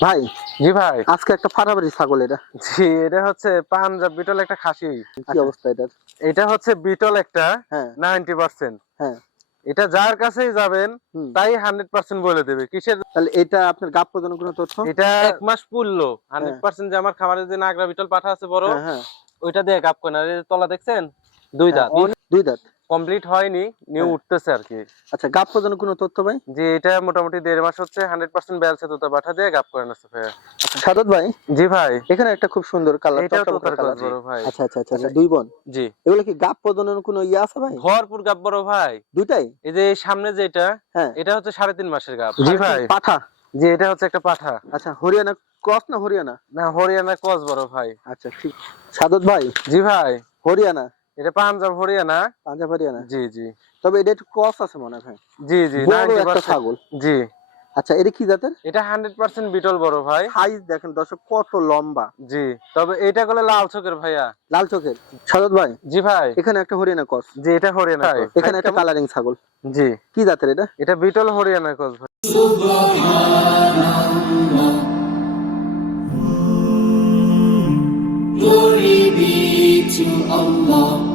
ভাই জি ভাই। আজকে একটা ফাটাফাটি ছাগল এটা। জি এটা হচ্ছে পাঞ্জাব বিটল একটা খাসি। কি অবস্থা এটার? এটা হচ্ছে বিটল একটা হ্যাঁ। Ninety percent. হ্যাঁ। এটা যার কাছেই যাবেন তাই হান্ড্রেড পার্সেন্ট বলে দেবে। কিসের? তাহলে এটা আপনার গাপ প্রদান কোনো তথ্য? এটা এক মাস পুরলো হান্ড্রেড পার্সেন্ট যে আমার খামারে যে নাগরা বিটল পাঠা আছে বড় হ্যাঁ হ্যাঁ। ওইটা দিয়ে কাপ করে না এই তলা দেখছেন? দুই দাঁত। হ্যাঁ, দুই দাঁত। কমপ্লিট হয়নি নিউ হ্যাঁ। উঠতেছে আর কি। আচ্ছা গাপ প্রদান কোনো তথ্য ভাই? যে এটা মোটামুটি দেড় মাস হচ্ছে হান্ড্রেড পার্সেন্ট বেলছে তোতা পাঠা দিয়ে গাপ করে নিচ্ছে আচ্ছা সাদত ভাই? জি ভাই। এখানে একটা খুব সুন্দর কালার তোতার কাজ বড় ভাই। আচ্ছা আচ্ছা আচ্ছা আচ্ছা, দুই বোন? জি। এগুলো কি গাপ প্রদানের কোনো ইয়ে আছে ভাই? ভরপুর গাপ বড় ভাই। দুইটাই? এই যে সামনে যেটা হ্যাঁ। এটা হচ্ছে সাড়ে তিন মাসের গাপ জি ভাই। পাঠা? জি এটা হচ্ছে একটা পাঠা। আচ্ছা হরিয়ানা ক্রস না হরিয়ানা? না হরিয়ানা কস বড় ভাই। আচ্ছা ঠিক। সাদত ভাই? জি ভাই। হরিয়ানা। এটা পাঞ্জাব হরিয়ানা? পাঞ্জাব হরিয়ানা? জি জি। তবে এটা একটু ক্রস আছে মনে হয়। জি জি একটা ছাগল। জি। আচ্ছা এটা কি জাতের? এটা হান্ড্রেড পার্সেন্ট বিটল বড় ভাই। সাইজ দেখেন দর্শক কত লম্বা। জি তবে এটা করলে লাল চোখের ভাইয়া। লাল চোখের। সাদত ভাই জি ভাই। এখানে একটা হরিয়ানা ক্রস জি এটা হরিয়ানা এখানে একটা কালারিং ছাগল। জি। কি জাতের এটা? এটা বিটল হরিয়ানা কস ভাই। Glory be to Allah.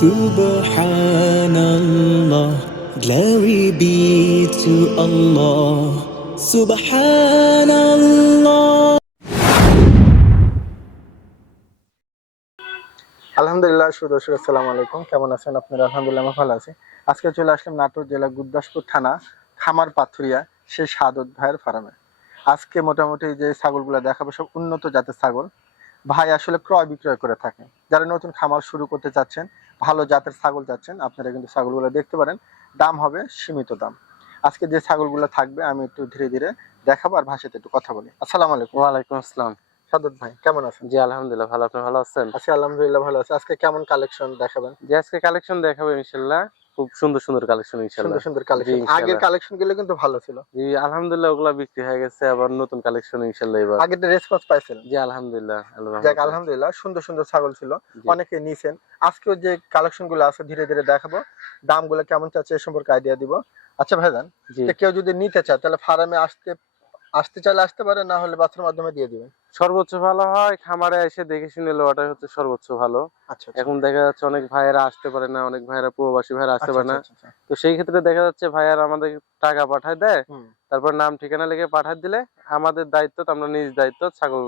Subhanallah, glory be to Allah. Subhanallah. আলহামদুলিল্লাহ সুদর্শক আসসালামু আলাইকুম। কেমন আছেন আপনারা? আলহামদুলিল্লাহ আমি ভালো আছি। আজকে চলে আসলাম নাটোর জেলা গুরদাসপুর থানা খামার পাথুরিয়া সেই সাদত ভাইয়ের ফার্মে। আজকে মোটামুটি যে ছাগলগুলো দেখাবো সব উন্নত জাতের ছাগল। ভাই আসলে ক্রয় বিক্রয় করে থাকেন যারা নতুন খামার শুরু করতে চাচ্ছেন ভালো জাতের ছাগল চাচ্ছেন আপনারা কিন্তু ছাগলগুলো দেখতে পারেন। দাম হবে সীমিত দাম। আজকে যে ছাগলগুলো থাকবে আমি একটু ধীরে ধীরে দেখাবো আর ভাষাতে একটু কথা বলি। আসসালামু আলাইকুম। ওয়ালাইকুম আসসালাম। সাদত ভাই কেমন আছেন? জি আলহামদুলিল্লাহ ভালো। আপনি ভালো আছেন? আছি আলহামদুলিল্লাহ ভালো আছে। আজকে কেমন কালেকশন দেখাবেন? যে আজকে কালেকশন দেখাবো ইনশাল্লাহ। খুব সুন্দর সুন্দর কালেকশন ইনশাল্লাহ সুন্দর সুন্দর কালেকশন আগের কালেকশনগুলো কিন্তু ভালো ছিল। জি আলহামদুলিল্লাহ ওগুলা বিক্রি হয়ে গেছে আবার নতুন কালেকশন ইনশাল্লাহ এবার। আগের রেসপন্স পাইছেন জি আলহামদুলিল্লাহ যাক আলহামদুলিল্লাহ সুন্দর সুন্দর ছাগল ছিল। অনেকে নিছেন। আজকেও যে কালেকশনগুলো আছে ধীরে ধীরে দেখাবো। দামগুলো কেমন চাচ্ছে এ সম্পর্কে আইডিয়া দিব। আচ্ছা ভাইজান কেউ যদি নিতে চায় তাহলে ফার্মে আসতে আসতে চাইলে আসতে পারে না হলে বাসের মাধ্যমে দিয়ে দিবেন? সর্বোচ্চ ভালো হয় খামারে এসে দেখে শুনে লওয়াটাই হচ্ছে সর্বোচ্চ ভালো আচ্ছা আচ্ছা। এখন দেখা যাচ্ছে অনেক ভাইয়েরা আসতে পারে না অনেক ভাইয়েরা প্রবাসী ভাইয়েরা আসতে আচ্ছা, পারে না। তো সেই ক্ষেত্রে দেখা যাচ্ছে ভাইয়ারা আমাদের টাকা পাঠায় দেয় তারপর নাম ঠিকানা লিখে পাঠায় দিলে আমাদের দায়িত্ব তো আমরা নিজ দায়িত্ব ছাগল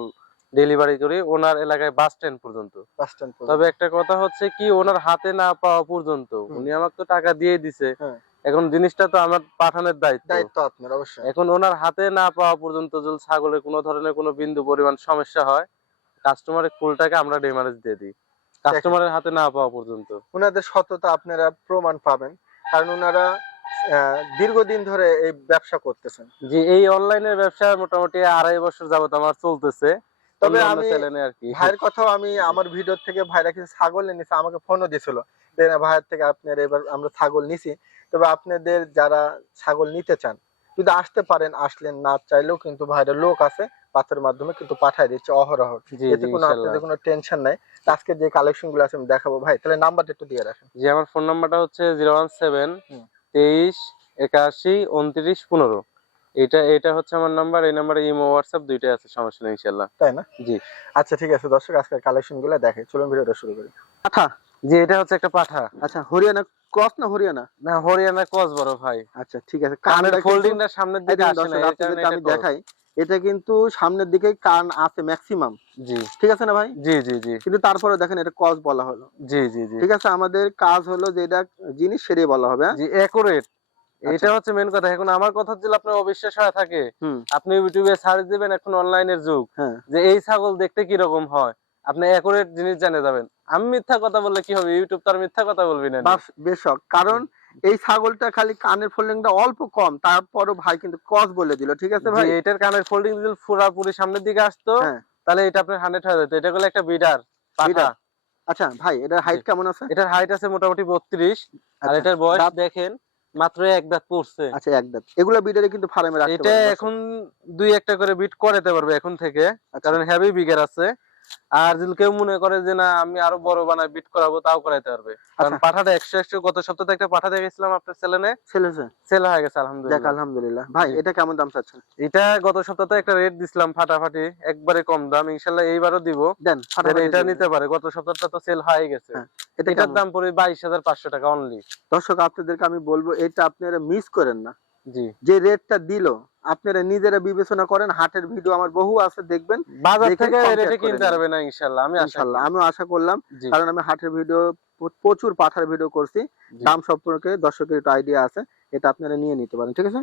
ডেলিভারি করি ওনার এলাকায় বাস স্ট্যান্ড পর্যন্ত বাস স্ট্যান্ড পর্যন্ত। তবে একটা কথা হচ্ছে কি ওনার হাতে না পাওয়া পর্যন্ত উনি আমাকে তো টাকা দিয়ে দিছে হ্যাঁ। এখন জিনিসটা তো আমার পাঠানোর দায়িত্ব। দায়িত্ব আপনার অবশ্যই। এখন ওনার হাতে না পাওয়া পর্যন্ত যদি ছাগলের কোনো ধরনের কোনো বিন্দু পরিমাণ সমস্যা হয় কাস্টমারের ফুলটাকে আমরা ডেমারেজ দিয়ে দিই। কাস্টমারের হাতে না পাওয়া পর্যন্ত। ওনাদের সততা আপনারা প্রমাণ পাবেন কারণ ওনারা দীর্ঘদিন ধরে এই ব্যবসা করতেছেন। যে এই অনলাইনের ব্যবসা মোটামুটি আড়াই বছর যাবত আমার চলতেছে। তবে আমি চ্যানেলে আর কি। ভাইয়ের কথাও আমি আমার ভিডিও থেকে ভাইরা কিছু ছাগল এনেছে আমাকে ফোনও দিছিল ভাইয়ের থেকে আপনার এবার আমরা ছাগল নিছি। তবে আপনাদের যারা ছাগল নিতে চান যদি আসতে পারেন আসলেন না চাইলেও কিন্তু ভাইরা লোক আছে পাথরের মাধ্যমে কিন্তু পাঠায় দিচ্ছে অহরহ। জি এতে কোনো আপনাদের কোনো টেনশন নাই। আজকে যে কালেকশনগুলো আছে আমি দেখাবো। ভাই তাহলে নাম্বারটা একটু দিয়ে রাখেন। জি আমার ফোন নাম্বারটা হচ্ছে জিরো ওয়ান সেভেন। তেইশ একাশি উনত্রিশ পনেরো। এটা এটা হচ্ছে আমার নাম্বার এই নাম্বারে ইমো হোয়াটসঅ্যাপ দুইটাই আছে সমস্যা নেই ইনশাল্লাহ। তাই না? জি। আচ্ছা ঠিক আছে দর্শক আজকে কালেকশনগুলো দেখে চলুন ভিডিওটা শুরু করি। আচ্ছা জি এটা হচ্ছে একটা পাঠা। আচ্ছা হরিয়ানা ক্রস না হরিয়ানা? না হরিয়ানা কস বড় ভাই। আচ্ছা ঠিক আছে কানের ফোল্ডিংটা সামনের দিকে আসে না আপনাদেরকে আমি দেখাই এটা কিন্তু সামনের দিকে কান আছে ম্যাক্সিমাম জি। ঠিক আছে না ভাই? জি জি জি। কিন্তু তারপরে দেখেন এটা কজ বলা হলো। জি জি জি। ঠিক আছে আমাদের কাজ হলো যেটা জিনিস সেটাই বলা হবে হ্যাঁ? জি একুরেট আচ্ছা। এটা হচ্ছে মেন কথা। এখন আমার কথা যদি আপনার অবিশ্বাস হয়ে থাকে আপনি ইউটিউবে সার্চ দিবেন এখন অনলাইনের যুগ হ্যাঁ। যে এই ছাগল দেখতে কি রকম হয় আপনি একুরেট জিনিস জানে যাবেন। আমি মিথ্যা কথা বললে কি হবে? ইউটিউব তো আর মিথ্যা কথা বলবি না বেশক। কারণ এই ছাগলটা খালি কানের ফোল্ডিংটা অল্প কম তারপরও ভাই কিন্তু কজ বলে দিল ঠিক আছে ভাই? এটার কানের ফোল্ডিং যদি পুরাপুরি সামনের দিকে আসতো হ্যাঁ। তাহলে এটা আপনার হান্ড্রেড হয়ে যেত এটা হলো একটা বিডার পাঠা আচ্ছা ভাই এটার হাইট কেমন আছে? এটার হাইট আছে মোটামুটি বত্রিশ আর আচ্ছা, এটার বয়স দেখেন মাত্র এক দাঁত পড়ছে। আচ্ছা এক দাঁত। এগুলো বিডারে কিন্তু ফার্মে রাখতে এটা এখন দুই একটা করে বিট করাতে পারবে এখন থেকে আচ্ছা। কারণ হেভি বিগার আছে। আর যদি কেউ মনে করে যে না আমি আরও বড় বানায় বিট করাবো তাও করাইতে পারবে। কারণ আচ্ছা। পাঠাটা একশো একশো গত সপ্তাহে একটা পাঠা দেখেছিলাম আপনার ছেলেনে ছেলেছে সেল হয়ে গেছে আলহামদুলিল্লাহ। আলহামদুলিল্লাহ। ভাই এটা কেমন দাম চাচ্ছেন? এটা গত সপ্তাহে একটা রেট দিছিলাম ফাটাফাটি একবারে কম দাম। ইনশাল্লাহ এইবারও দিব। দেন এটা নিতে পারে। গত সপ্তাহটা তো সেল হয়ে গেছে। হ্যাঁ, এটা এটার দাম পড়বে বাইশ হাজার পাঁচশো টাকা অনলি দর্শক আপনাদেরকে আমি বলব এটা আপনারা মিস করেন না। জি। যে রেটটা দিল আপনারা নিজেরা বিবেচনা করেন হাটের ভিডিও আমার বহু আছে দেখবেন। বাজার থেকে রেটে কিনতে পারবে না ইনশাল্লাহ আমি আশা করলাম কারণ আমি হাটের ভিডিও প্রচুর পাঠার ভিডিও করছি। দাম সম্পর্কে দর্শকের একটু আইডিয়া আছে এটা আপনারা নিয়ে নিতে পারেন ঠিক আছে?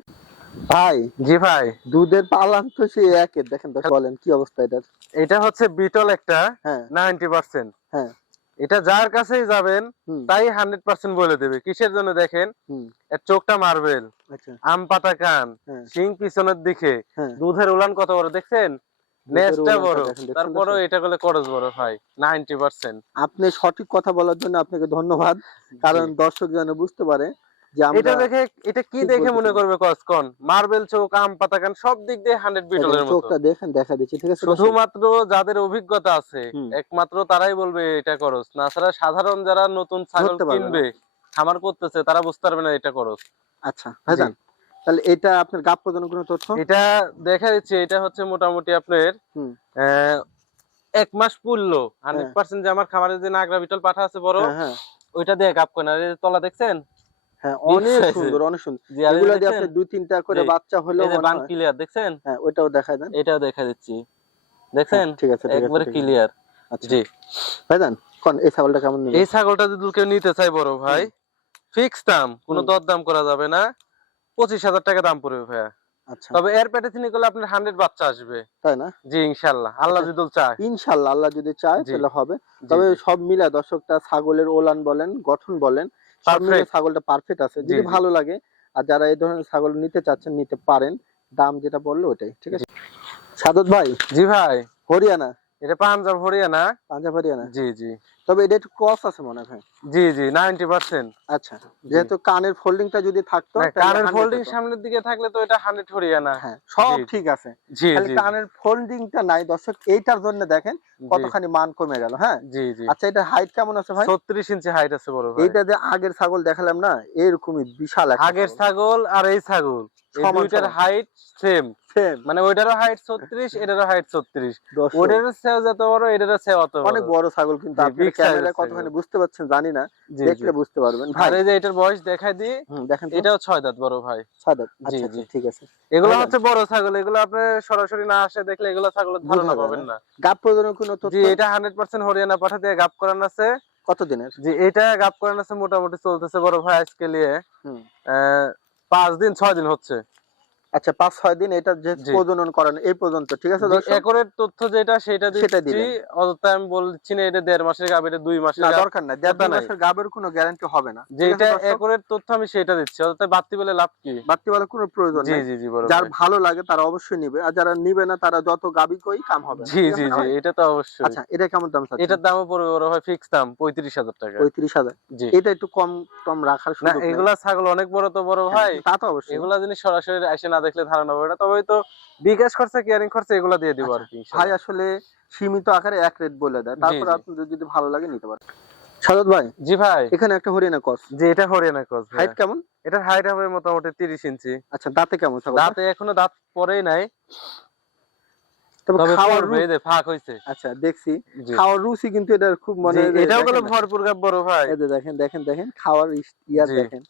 ভাই জি ভাই। দুধের পালান তো সে একের দেখেন বলেন কি অবস্থা এটার? এটা হচ্ছে বিটল একটা হ্যাঁ। নাইনটি পার্সেন্ট হ্যাঁ। এটা যার কাছেই যাবেন তাই হান্ড্রেড পার্সেন্ট বলে দেবে। কিসের জন্য দেখেন? চোখটা মার্বেল আচ্ছা। আম পাতা কান সিং শিং পিছনের দিকে হ্যাঁ। দুধের উলান কত বড় দেখছেন? বড়। তারপরও এটা বড় নাইনটি পার্সেন্ট। আপনি সঠিক কথা বলার জন্য আপনাকে ধন্যবাদ কারণ দর্শক যেন বুঝতে পারে এটা দেখে এটা কি দেখে মনে করবে কসকন? মার্বেল চোখ আম পাতা কান সব দিক দিয়ে হান্ড্রেড বিটলের মতো। চোখটা দেখেন দেখা দিচ্ছে ঠিক আছে শুধুমাত্র যাদের অভিজ্ঞতা আছে একমাত্র তারাই বলবে এটা করস। না ছাড়া সাধারণ যারা নতুন ছাগল। কিনবে খামার করতেছে তারা বুঝতে পারবে না এটা করস। আচ্ছা ভাইজান তাহলে এটা আপনার গাপ প্রদান কোনো তথ্য? এটা দেখা দিচ্ছে এটা হচ্ছে মোটামুটি আপনার এক মাস পুরলো হান্ড্রেড পার্সেন্ট যে আমার খামারের যে নাগরা বিটল পাঠা আছে বড় হ্যাঁ হ্যাঁ। ওইটা দিয়ে কাপ করে না এই যে তলা দেখছেন? হ্যাঁ অনেক সুন্দর অনেক সুন্দর। এগুলো দিয়ে আপনি দুই তিনটা করে বাচ্চা বান হয়- ক্লিয়ার দেখছেন? হ্যাঁ ওইটাও দেখায় দেন। এটাও দেখা দিচ্ছি। দেখছেন? হ্যাঁ, ঠিক আছে একবারে ক্লিয়ার আচ্ছা। জি। ভাইজান কোন এই ছাগলটা কেমন এই ছাগলটা যদি কেউ নিতে চাই বড় ভাই ফিক্স দাম কোনো। দর দাম করা যাবে না। পঁচিশ হাজার টাকা দাম পড়বে ভাইয়া। আচ্ছা। তবে এর পেটে তিনি করলে আপনার হান্ড্রেড বাচ্চা আসবে। তাই না? জি ইনশাল্লাহ। আল্লাহ আচ্ছা। যদি চায়। ইনশাল্লাহ আল্লাহ যদি চায় তাহলে হবে। তবে সব মিলা দর্শকটা ছাগলের ওলান বলেন গঠন বলেন। ছাগলটা পারফেক্ট আছে। যদি ভালো লাগে আর যারা এই ধরনের ছাগল নিতে চাচ্ছেন নিতে পারেন। দাম যেটা বলল ওটাই ঠিক আছে? সাদত ভাই জি ভাই। হরিয়ানা। এটা পাঞ্জাব হরিয়ানা। পাঞ্জাব হরিয়ানা। জি জি। তবে এটা একটু ক্রস আছে মনে হয় জি জি নাইনটি পার্সেন্ট আচ্ছা যেহেতু কানের ফোল্ডিংটা যদি থাকতো কানের ফোল্ডিং সামনের দিকে থাকলে তো এটা হান্ড্রেড হরিয়ানা হ্যাঁ সব ঠিক আছে। খালি কানের ফোল্ডিংটা নাই দর্শক এইটার জন্য দেখেন কতখানি মান কমে গেল হ্যাঁ? জি জি। আচ্ছা এটা হাইট কেমন আছে ভাই? ছত্রিশ ইঞ্চি হাইট আছে বড় ভাই। এইটা যে আগের ছাগল দেখালাম না এরকমই বিশাল আগের ছাগল। আর এই ছাগল। দুইটার হাইট সেম সেম মানে ওইটারও হাইট ছত্রিশ এটারও হাইট ছত্রিশ। ওটারও সেও যত বড় এটারও সেও অত অনেক বড় ছাগল কিন্তু আপনি ছাগল। কতখানি বুঝতে পারছেন জানি না। দেখলে বুঝতে পারবেন। ভাই। এই যে এটার বয়স দেখাই দিই দেখেন এটাও ছয় দাঁত বড় ভাই। সাদাত জি, আচ্ছা জি। আচ্ছা, ঠিক আছে। এগুলো হচ্ছে বড় ছাগল এগুলো আপনি সরাসরি না আসে দেখলে এগুলো ছাগলের ধারণা পাবেন না। প্রজনন কোনো তথ্য জি এটা হান্ড্রেড পার্সেন্ট হরিয়ানা পাঠা দিয়ে গাপ করানো আছে। কত দিনের জি এটা গাপ করানো আছে মোটামুটি চলতেছে বড় ভাই আজকে নিয়ে পাঁচ দিন ছয় দিন হচ্ছে। আচ্ছা পাঁচ ছয় দিন এটা যে প্রজনন করানো এই পর্যন্ত ঠিক আছে দর্শক? একরের তথ্য যেটা সেটা সেটা দিচ্ছি। অযথা আমি বলছি না এটা দেড় মাসের গাব এটা দুই মাসের না দরকার নাই। দেড়। মাসের গাবের কোনো গ্যারান্টি হবে না। যেটা একরের তথ্য আমি সেটা দিচ্ছি। অযথা বাড়তি বলে লাভ কি? বাড়তি বলার কোনো প্রয়োজন নেই। জি জি যার ভালো লাগে তারা অবশ্যই নিবে। আর যারা নিবে না তারা যত গাবি কই কাম হবে জি জি জি এটা তো অবশ্যই। আচ্ছা এটা কেমন দাম চাচ্ছেন? এটার দামও পড়বে বড় হয় ফিক্স দাম পঁয়ত্রিশ হাজার টাকা। পঁয়ত্রিশ হাজার? জি। এটা একটু কম কম রাখার সুযোগ নেই। এগুলা ছাগল অনেক বড় তো বড় হ্যাঁ, ভাই। তা তো অবশ্যই। এগুলা জিনিস সরাসরি আসে না দেখলে ধারণা হবে না। তবে তো বিকাশ খরচা কেয়ারিং খরচা এগুলা দিয়ে দিব আর আচ্ছা, কি ভাই আসলে সীমিত আকারে এক রেট বলে দেয়। তারপর জি। আপনাদের যদি ভালো লাগে নিতে পারেন। সাদত ভাই জি ভাই। এখানে একটা হরিয়ানা কস যে এটা হরিয়ানা ক্রস হাইট কেমন? এটার হাইট হবে মোটামুটি তিরিশ ইঞ্চি। আচ্ছা দাঁতে কেমন ছাগল দাঁতে এখনও দাঁত পরেই নাই। তবে তবে খাওয়ার পড়বে, রু- এই যে ফাঁক হইছে। আচ্ছা দেখছি। খাওয়ার রুচি কিন্তু এটার খুব মানে এটাও গেল দেখেন ভরপুর গাব বড় ভাই। এই দেখেন দেখেন দেখেন। খাওয়ার ইয়ার দেখেন।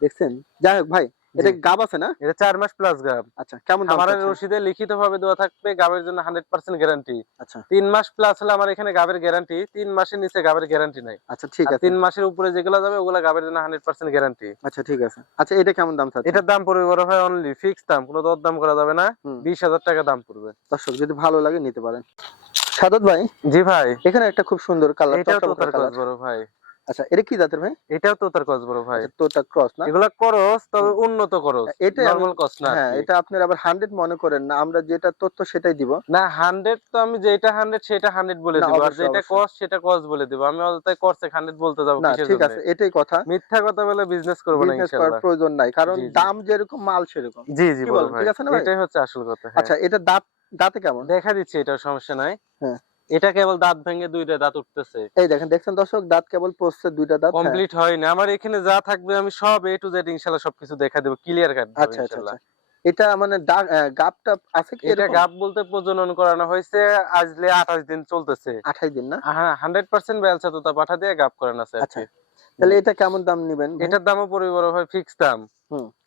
দেখছেন? যাই হোক ভাই এটা গাব আছে না? এটা চার মাস প্লাস গাব। আচ্ছা কেমন খামারের রসিদে লিখিত ভাবে দেওয়া থাকবে গাবের জন্য হান্ড্রেড পার্সেন্ট গ্যারান্টি আচ্ছা। তিন মাস প্লাস হলে আমার এখানে গাবের গ্যারান্টি তিন মাসের নিচে গাবের গ্যারান্টি নাই। আচ্ছা ঠিক আছে। তিন মাসের উপরে যেগুলো যাবে ওগুলা গাবের জন্য হান্ড্রেড পার্সেন্ট গ্যারান্টি আচ্ছা ঠিক আছে। আচ্ছা এটা কেমন দাম এটার দাম পড়বে বড় ভাই অনলি ফিক্স দাম কোনো দর দাম করা যাবে না। বিশ হাজার টাকা দাম পড়বে। দর্শক যদি ভালো লাগে নিতে পারেন। সাদত ভাই জি ভাই। এখানে একটা খুব সুন্দর কালার তো তার বড় ভাই। আচ্ছা এটা কি জাতের ভাই? এটাও তো তার কস বড় ভাই। আচ্ছা, তোতা ক্রস না? এগুলা করস তবে উন্নত করস আমি- নরমাল কস না হ্যাঁ এটা আপনার আবার হান্ড্রেড মনে করেন না আমরা যেটা তথ্য সেটাই দিব। না হান্ড্রেড তো আমি যেটা হান্ড্রেড সেটা হান্ড্রেড বলে না, দিব আর যেটা। কস সেটা কস বলে দিব। আমি অযথাই করছে হান্ড্রেড বলতে যাব না ঠিক আছে এটাই কথা। মিথ্যা কথা বলে বিজনেস করব না বিজনেস করার প্রয়োজন নাই কারণ। দাম যেরকম মাল সেরকম। জি জি বলেন, ঠিক আছে না ভাই? এটাই হচ্ছে আসল কথা হ্যাঁ। আচ্ছা এটা দাঁত দাঁতে কেমন? দেখা দিচ্ছে এটা সমস্যা নাই। হ্যাঁ। এটা কেবল দাঁত ভেঙে দুইটা দাঁত উঠতেছে। এই দেখেন দেখছেন দর্শক? দাঁত কেবল পড়ছে দুইটা দাঁত কমপ্লিট কমপ্লিট হয়নি। আমার এখানে যা থাকবে আমি সব এ টু জেড ইনশাআল্লাহ সবকিছু দেখা দেব ক্লিয়ার কাট আচ্ছা আচ্ছা আচ্ছা। এটা মানে গাপটা আছে কি এটা গাপ বলতে প্রজনন করানো হয়েছে আজলে আঠাশ দিন চলতেছে। আঠাশ দিন না? হ্যাঁ হান্ড্রেড পার্সেন্ট বেলসা তোতা পাঠা দিয়ে গাপ করানো আছে আচ্ছা। তাহলে এটা কেমন দাম নিবেন? এটার দামও পড়বে বড় ভাই ফিক্স দাম।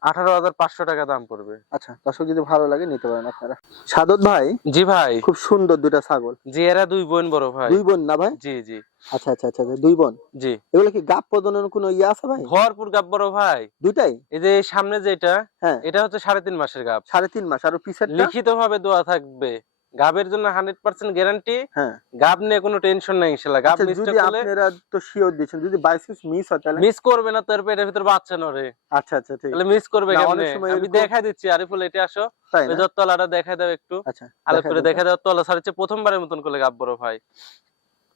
আঠারো হাজার পাঁচশো টাকা দাম পড়বে। আচ্ছা দর্শক যদি ভালো লাগে নিতে পারেন আপনারা। সাদত ভাই? জি ভাই। খুব সুন্দর দুইটা ছাগল। জি এরা দুই বোন বড় ভাই। দুই বোন না ভাই? জি জি। আচ্ছা আচ্ছা আচ্ছা দুই বোন? জি। এগুলো কি গাব প্রজননের কোনো ইয়ে আছে ভাই? ভরপুর গাব বড় ভাই। দুইটাই? এই যে সামনে যেটা হ্যাঁ। এটা হচ্ছে সাড়ে তিন মাসের গাব। সাড়ে তিন মাস আর পিসের লিখিত ভাবে দেওয়া থাকবে। গাবের জন্য হান্ড্রেড পার্সেন্ট গ্যারান্টি হ্যাঁ। গাব নিয়ে কোনো টেনশন নাই গাব মিস যদি আপনারা তো শিওর যদি বাইসিস মিস হয় তাহলে? মিস করবে না তোর পেটের ভিতর বাচ্চা নরে আচ্ছা আচ্ছা ঠিক। তাহলে মিস করবে না, কেমনে? আমি দেখাই দিচ্ছি আরিফুল এটা আসো। না? তলাটা দেখাই দাও একটু। আচ্ছা আলো করে দেখা দাও তলা ছাড়ছে প্রথমবারের মতন করে গাব বড় ভাই।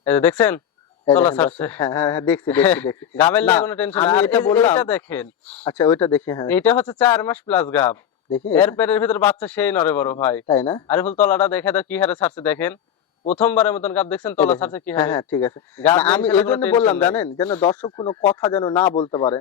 এই যে দেখছেন? তলা। দর্শক, হ্যাঁ হ্যাঁ দেখছি দেখছি দেখছি। গাবের না, নিয়ে কোনো টেনশন আমি নাই। এটা বললাম- এইটা দেখেন। আচ্ছা ওইটা দেখি হ্যাঁ। এইটা হচ্ছে চার মাস প্লাস গাব দেখি। এর পেটের ভিতর বাচ্চা সেই নরে বড় ভাই। তাই না? আরিফুল তলাটা দেখা দাও কি হারে ছাড়ছে দেখেন। প্রথমবারের মতন গাব দেখছেন তলা ছাড়ছে কি হ্যাঁ হ্যাঁ ঠিক আছে। গাব না, নিয়ে আমি এই জন্য বললাম জানেন যেন দর্শক কোনো কথা যেন না বলতে পারে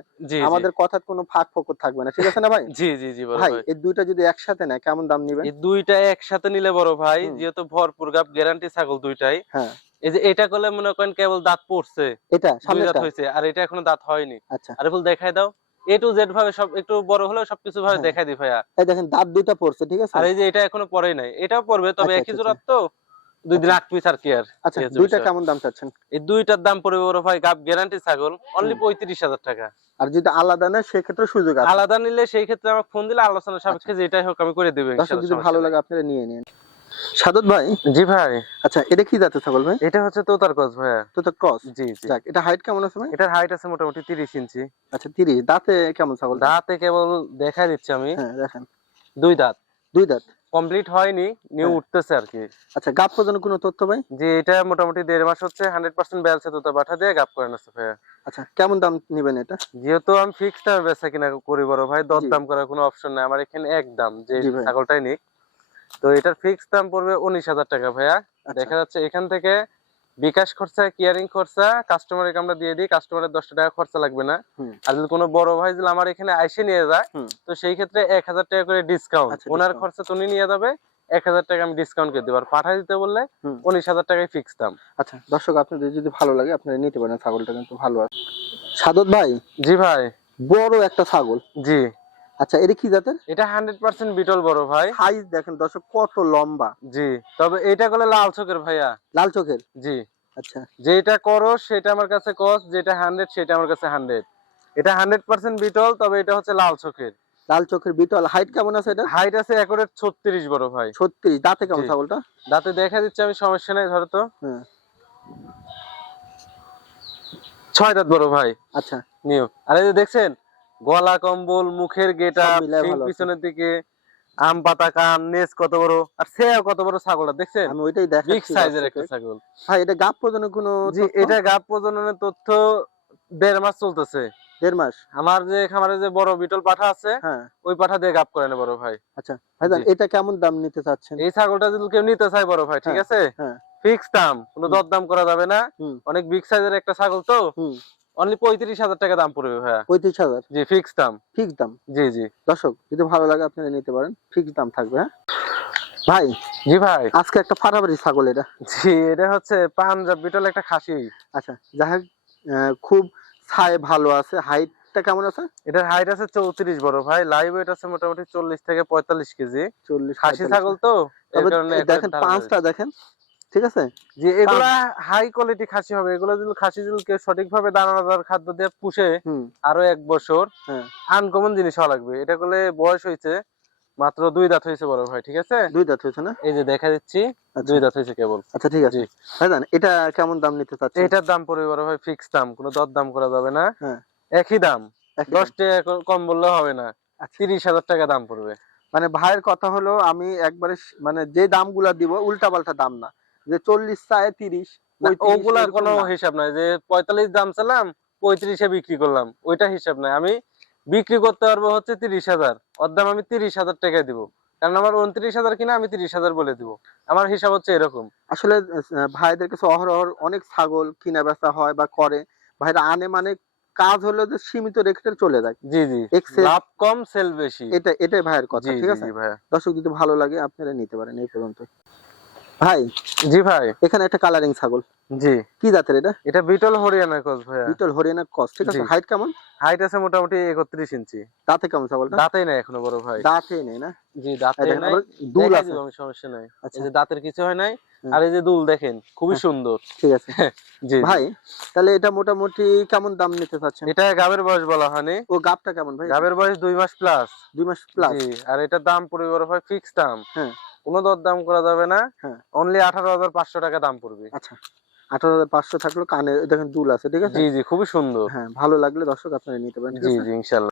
আমাদের কথার কোনো ফাঁক ফোকর থাকবে না ঠিক আছে না ভাই? জি জি জি ভাই এই দুইটা যদি একসাথে নেয় কেমন দাম নিবেন এই দুইটা একসাথে নিলে বড় ভাই যেহেতু ভরপুর গাব গ্যারান্টি ছাগল দুইটাই। হ্যাঁ। এই যে এটা করলে মনে করেন কেবল দাঁত পড়ছে। এটা দাঁত হয়েছে আর এটা এখনও দাঁত হয়নি। আচ্ছা। আরে ফুল দেখাই দাও। এ টু জেড ভাবে সব একটু বড় হলেও সবকিছু ভাবে হ্যাঁ। দেখাই দি ভাইয়া। এই দেখেন দাঁত দুইটা পড়ছে ঠিক আছে? আর এই যে এটা এখনও পরেই নাই। এটাও পড়বে তবে আচ্ছা, একই আচ্ছা, জোড়া তো দুই দিন আট পিস আর কি আর। আচ্ছা দুইটা কেমন দাম চাচ্ছেন? এই দুইটার দাম পড়বে বড় ভাই গাব গ্যারান্টি ছাগল অনলি পঁয়ত্রিশ হাজার টাকা। আর যদি আলাদা নেয় সেক্ষেত্রে সুযোগ আছে। আলাদা নিলে সেই ক্ষেত্রে আমার ফোন দিলে আলোচনা সাপেক্ষে যেটাই হোক আমি করে দেবো যদি ভালো। লাগে আপনারা নিয়ে নিন। সাদত ভাই? জি ভাই। আচ্ছা এটা কি জাতের ছাগল ভাই? এটা হচ্ছে তোতার কস ভাইয়া। তো তো ক্রস? জি জি। যাক এটা হাইট কেমন আছে ভাই? এটার হাইট আছে মোটামুটি তিরিশ ইঞ্চি। আচ্ছা তিরিশ। দাঁতে কেমন ছাগল দাঁতে কেবল দেখা দিচ্ছি আমি। হ্যাঁ দেখেন। দুই দাঁত। দুই দাঁত? কমপ্লিট হয়নি নিউ হ্যাঁ। উঠতেছে আর কি। আচ্ছা গাপ পর্যন্ত কোনো তথ্য ভাই? যে এটা মোটামুটি দেড় মাস হচ্ছে হান্ড্রেড পার্সেন্ট ব্যালসে তোতা পাঠা দিয়ে গাপ করে নিচ্ছে ভাইয়া। আচ্ছা কেমন দাম নিবেন এটা? যেহেতু আমি ফিক্সড দামে বেচা কিনা করি বড় ভাই দর দাম করার কোনো অপশন নাই। আমার এখানে এক দাম যে ছাগলটাই নিক। তো এটার ফিক্সড দাম পড়বে উনিশ হাজার টাকা ভাইয়া। আচ্ছা, দেখা যাচ্ছে এখান থেকে বিকাশ খরচা কিয়ারিং খরচা কাস্টমারকে আমরা দিয়ে দিই কাস্টমারের দশটা টাকা খরচা লাগবে না। আর যদি কোনো বড় ভাই যদি আমার এখানে আইসে নিয়ে যায় তো সেই ক্ষেত্রে এক হাজার টাকা করে ডিসকাউন্ট আচ্ছা, ওনার খরচা তুমি নিয়ে যাবে এক হাজার টাকা আমি ডিসকাউন্ট করে দেবো। আর পাঠাই দিতে বললে উনিশ হাজার টাকায় ফিক্স দাম। আচ্ছা দর্শক আপনাদের যদি ভালো লাগে আপনারা নিতে পারেন। ছাগলটা কিন্তু ভালো আছে। সাদত ভাই জি ভাই। বড় একটা ছাগল। জি। আচ্ছা এটা কি জাতের? এটা হান্ড্রেড পার্সেন্ট বিটল বড় ভাই। সাইজ দেখেন দর্শক কত লম্বা। জি তবে এটা করলে লাল চোখের ভাইয়া। লাল চোখের? জি। আচ্ছা। যেটা করো সেটা আমার কাছে কস যেটা হান্ড্রেড সেটা আমার কাছে হান্ড্রেড এটা হান্ড্রেড পার্সেন্ট বিটল তবে এটা হচ্ছে লাল চোখের। লাল চোখের বিটল। হাইট কেমন আছে এটা হাইট আছে একরের ছত্রিশ বড় ভাই। ছত্রিশ। দাঁতে কেমন ছাগলটা? দাঁতে দেখা দিচ্ছে আমি সমস্যা নাই ধরো তো। হ্যাঁ। ছয় দাঁত বড় ভাই। আচ্ছা। নিও। আর এই যে দেখছেন গলা কম্বল মুখের গেটা। পিছনের দিকে আম পাতা কান নেস কত বড় আর সে কত বড় ছাগলটা দেখছেন? আমি ওইটাই বিগ সাইজের একটা ছাগল। ভাই এটা গাপ পর্যন্ত কোনো জি এটা গাব প্রজননের তথ্য দেড় মাস চলতেছে। দেড় মাস? আমার যে খামারে যে বড় বিটল পাঠা আছে হ্যাঁ। ওই পাঠা দিয়ে গাব করে বড় ভাই। আচ্ছা ভাইজান। এটা কেমন দাম নিতে চাচ্ছেন? এই ছাগলটা যদি কেউ নিতে চায় বড় ভাই ঠিক হ্যাঁ, আছে? হ্যাঁ। ফিক্স দাম কোনো হুম। দর দাম করা যাবে না। অনেক বিগ সাইজের একটা ছাগল তো। অনলি পঁয়ত্রিশ হাজার টাকা দাম পড়বে ভাইয়া। পঁয়ত্রিশ হাজার? জি ফিক্স দাম। ফিক্স দাম? জি জি। দর্শক যদি ভালো লাগে আপনারা নিতে পারেন ফিক্স দাম থাকবে হ্যাঁ? ভাই জি ভাই। আজকে একটা ফাটাফাটি ছাগল এটা। জি এটা হচ্ছে পাঞ্জাব বিটল একটা খাসি। আচ্ছা যাই খুব ছায় ভালো আছে। হাইটটা কেমন আছে? এটার হাইট আছে চৌত্রিশ বড় ভাই। লাইভ ওয়েট আছে মোটামুটি চল্লিশ থেকে পঁয়তাল্লিশ কেজি। চল্লিশ খাসি ছাগল তো দেখেন পাঁচটা দেখেন। ঠিক আছে? যে এগুলা হাই কোয়ালিটি খাসি হবে এগুলো যদি খাসি যদি সঠিকভাবে দানাদার খাদ্য দিয়ে পুষে আরও এক বছর হ্যাঁ। আনকমন জিনিস হওয়া লাগবে। এটা করলে বয়স হয়েছে মাত্র দুই দাঁত হয়েছে বড় ভাই ঠিক আছে? দুই দাঁত হয়েছে না? এই যে দেখা দিচ্ছি আচ্ছা। দুই দাঁত হয়েছে কেবল। আচ্ছা ঠিক আছে। ভাইজান এটা কেমন দাম নিতে চাচ্ছেন? এটার দাম পড়বে বড় ভাই ফিক্স দাম কোনো দর দাম করা যাবে না। হ্যাঁ। একই দাম দশ। টাকা কম বললেও হবে না। আচ্ছা। তিরিশ হাজার টাকা দাম পড়বে। মানে ভাইয়ের কথা হলো আমি একবারে মানে যে দামগুলা দিব উল্টা পাল্টা দাম না। যে চল্লিশ চায় তিরিশ ওগুলা কোনো হিসাব নাই। যে পঁয়তাল্লিশ দাম চালাম পঁয়ত্রিশে বিক্রি করলাম ওইটা হিসাব নাই। আমি বিক্রি করতে পারব হচ্ছে তিরিশ হাজার ওর দাম আমি তিরিশ হাজার টাকা দিব। কারণ আমার উনত্রিশ হাজার কিনা আমি তিরিশ হাজার বলে দিব। আমার হিসাব হচ্ছে এরকম। আসলে ভাইদের কাছে অহরহ অনেক ছাগল কিনা বেচা হয় বা করে। ভাইরা আনে মানে কাজ হলো যে সীমিত রেখে চলে যায়। জি জি। লাভ কম সেল বেশি। এটা এটাই ভাইয়ের কথা ঠিক আছে? ভাইয়া। দর্শক যদি ভালো লাগে আপনারা নিতে পারেন এই পর্যন্ত ভাই জি ভাই। এখানে একটা কালারিং ছাগল। জি। কি জাতের এটা? এটা বিটল হরিয়ানা কোচ ভাইয়া। বিটল হরিয়ানা কস ঠিক আছে? হাইট কেমন? হাইট আছে মোটামুটি একত্রিশ ইঞ্চি। দাঁতে কেমন ছাগলটা? দাঁতেই নাই এখনও বড় ভাই। দাঁতে নাই না? জি দাঁতেই নাই। দুল আছে। সমস্যা নাই। আচ্ছা। এই যে দাঁতের কিছু হয় নাই। আর এই যে দুল দেখেন খুবই হ্যাঁ। সুন্দর। ঠিক আছে। জি। ভাই তাহলে এটা মোটামুটি কেমন দাম নিতে চাচ্ছেন? এটা গাবের বয়স বলা হয়নি। ও গাবটা কেমন ভাই? গাবের বয়স দুই মাস প্লাস দুই মাস প্লাস জি আর এটার দাম বড় ভাই ফিক্স দাম। হ্যাঁ। কোনো দর দাম করা যাবে না। হ্যাঁ। অনলি আঠারো হাজার পাঁচশো টাকা দাম পড়বে। আচ্ছা আঠারো হাজার পাঁচশো থাকল কানে দেখেন দুল আছে ঠিক আছে? জি জি খুবই সুন্দর। হ্যাঁ ভালো লাগলে দর্শক আপনারা নিতে পারেন জি জি ইনশাল্লাহ।